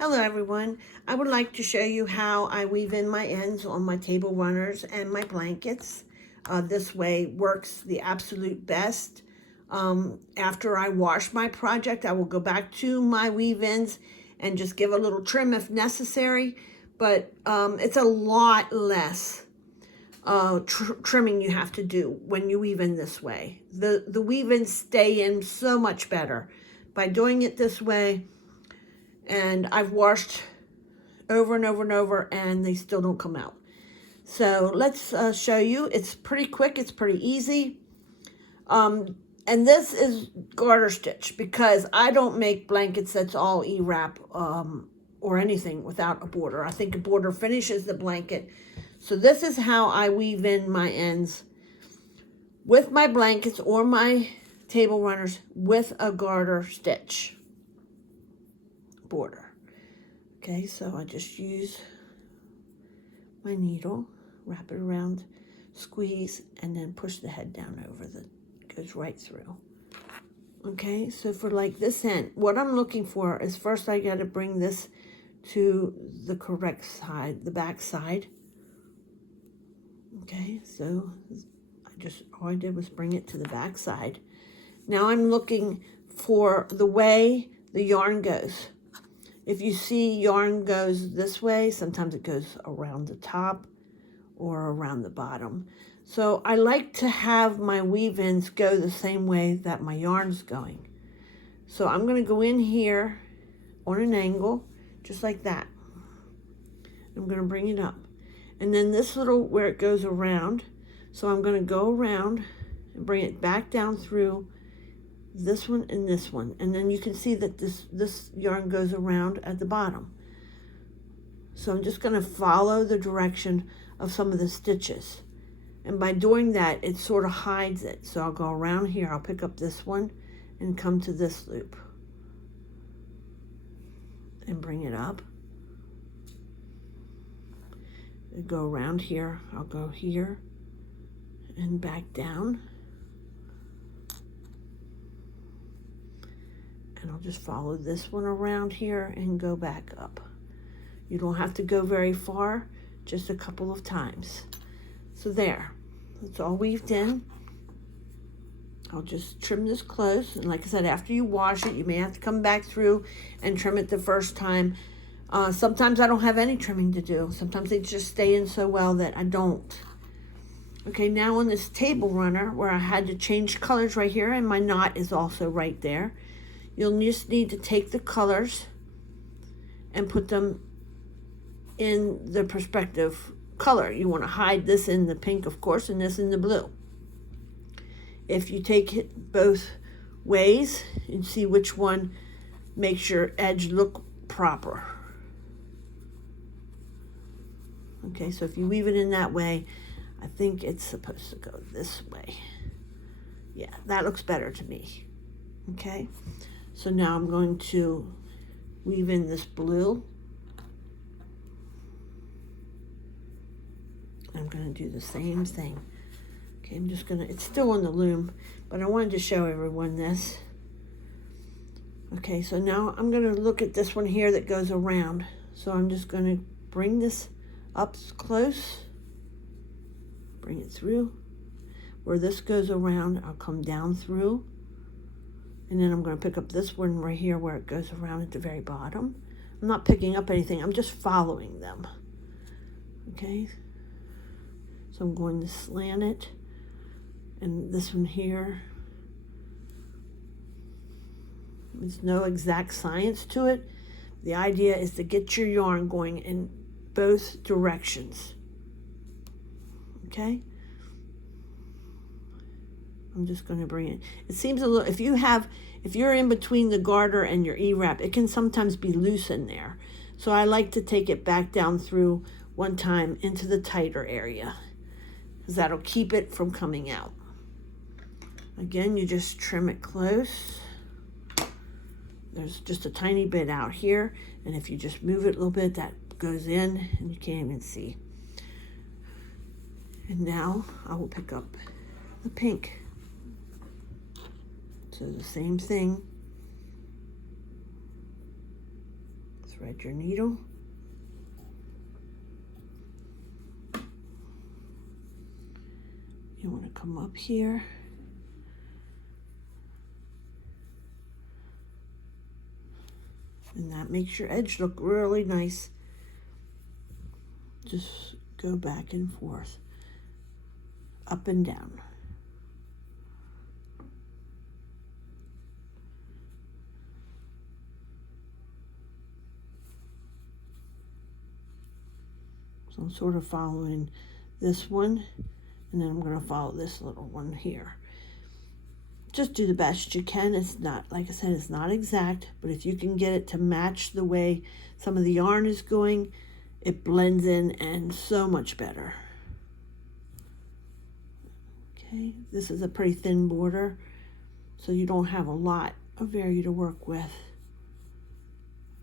Hello everyone. I would like to show you how I weave in my ends on my table runners and my blankets. This way works the absolute best. After I wash my project, I will go back to my weave ins and just give a little trim if necessary, but it's a lot less trimming you have to do when you weave in this way. The weave ins stay in so much better by doing it this way. And I've washed over and over and over and they still don't come out. So let's show you. It's pretty quick, it's pretty easy. And this is Garter Stitch because I don't make blankets that's all E-wrap or anything without a border. I think a border finishes the blanket. So this is how I weave in my ends with my blankets or my table runners with a Garter Stitch border. Okay, so I just use my needle, wrap it around, squeeze, and then push the head down over it goes right through. Okay, so for like this end, what I'm looking for is first I got to bring this to the correct side, the back side. Okay, so all I did was bring it to the back side. Now I'm looking for the way the yarn goes. If you see yarn goes this way, sometimes it goes around the top or around the bottom. So I like to have my weave-ins go the same way that my yarn's going. So I'm going to go in here on an angle, just like that. I'm going to bring it up. And then this little, where it goes around, so I'm going to go around and bring it back down through this one and this one, and then you can see that this yarn goes around at the bottom. So I'm just going to follow the direction of some of the stitches, and by doing that it sort of hides it. So I'll go around here, I'll pick up this one and come to this loop and bring it up and go around here. I'll go here and back down. And I'll just follow this one around here and go back up. You don't have to go very far, just a couple of times. So there, it's all weaved in. I'll just trim this close. And like I said, after you wash it, you may have to come back through and trim it the first time. Sometimes I don't have any trimming to do. Sometimes they just stay in so well that I don't. Okay, now on this table runner where I had to change colors right here, and my knot is also right there. You'll just need to take the colors and put them in the perspective color. You want to hide this in the pink, of course, and this in the blue. If you take it both ways and see which one makes your edge look proper. Okay, so if you weave it in that way, I think it's supposed to go this way. Yeah, that looks better to me. Okay. So now I'm going to weave in this blue. I'm going to do the same thing. Okay, I'm just going to, it's still on the loom, but I wanted to show everyone this. Okay, so now I'm going to look at this one here that goes around. So I'm just going to bring this up close, bring it through. Where this goes around, I'll come down through. And then I'm going to pick up this one right here where it goes around at the very bottom. I'm not picking up anything. I'm just following them. Okay. So I'm going to slant it. And this one here. There's no exact science to it. The idea is to get your yarn going in both directions. Okay. I'm just going to bring it. It seems a little, if you're in between the garter and your E-wrap, it can sometimes be loose in there. So I like to take it back down through one time into the tighter area, because that'll keep it from coming out. Again, you just trim it close. There's just a tiny bit out here, and if you just move it a little bit, that goes in and you can't even see. And now I will pick up the pink. So the same thing, thread your needle. You want to come up here. And that makes your edge look really nice. Just go back and forth, up and down. So I'm sort of following this one, and then I'm going to follow this little one here. Just do the best you can. It's not, like I said, it's not exact, but if you can get it to match the way some of the yarn is going, it blends in and so much better. Okay, this is a pretty thin border, so you don't have a lot of area to work with,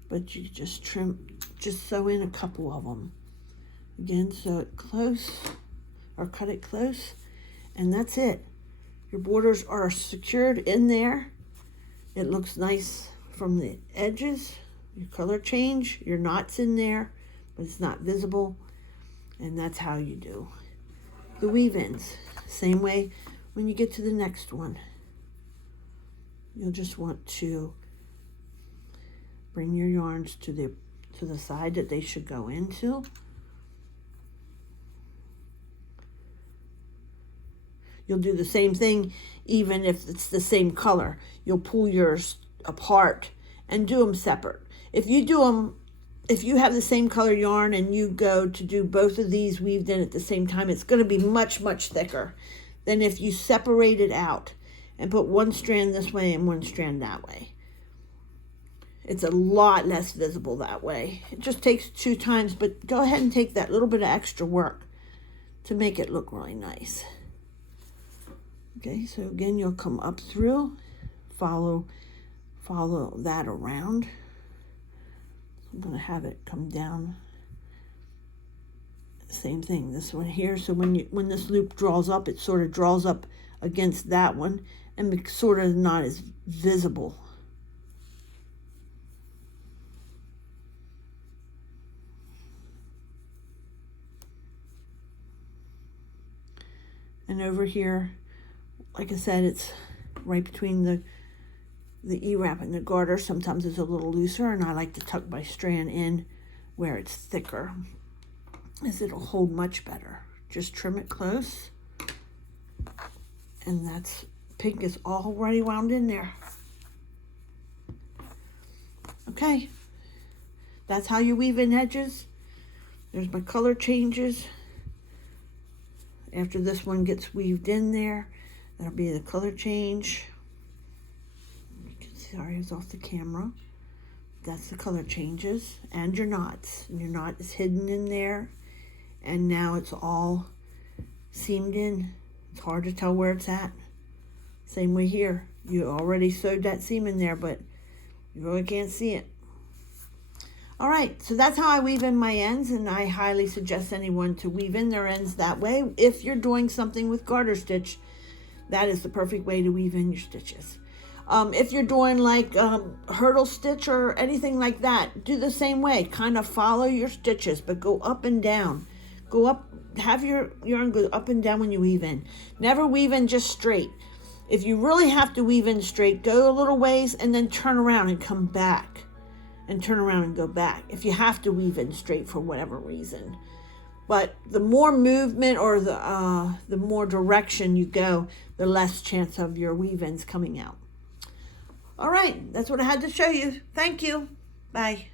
but you just just sew in a couple of them. Again, sew it close or cut it close, and that's it. Your borders are secured in there. It looks nice from the edges. Your color change, your knot's in there, but it's not visible. And that's how you do the weave-ins. Same way when you get to the next one. You'll just want to bring your yarns to the side that they should go into. You'll do the same thing even if it's the same color. You'll pull yours apart and do them separate. If you have the same color yarn and you go to do both of these weaved in at the same time, it's going to be much, much thicker than if you separate it out and put one strand this way and one strand that way. It's a lot less visible that way. It just takes 2 times, but go ahead and take that little bit of extra work to make it look really nice. Okay, so again, you'll come up through, follow that around. I'm going to have it come down. Same thing, this one here. So when this loop draws up, it sort of draws up against that one and sort of not as visible. And over here, like I said, it's right between the E-wrap and the garter. Sometimes it's a little looser, and I like to tuck my strand in where it's thicker, as it'll hold much better. Just trim it close, and that's pink is already wound in there. Okay, that's how you weave in edges. There's my color changes. After this one gets weaved in there, that'll be the color change. Sorry, I was off the camera. That's the color changes and your knots. And your knot is hidden in there. And now it's all seamed in. It's hard to tell where it's at. Same way here. You already sewed that seam in there, but you really can't see it. All right, so that's how I weave in my ends, and I highly suggest anyone to weave in their ends that way. If you're doing something with garter stitch, that is the perfect way to weave in your stitches. If you're doing like hurdle stitch or anything like that, do the same way. Kind of follow your stitches, but go up and down. Go up, have your yarn go up and down when you weave in. Never weave in just straight. If you really have to weave in straight, go a little ways and then turn around and come back. And turn around and go back if you have to weave in straight for whatever reason. But the more movement or the more direction you go, the less chance of your weave-ins coming out. All right, that's what I had to show you. Thank you. Bye.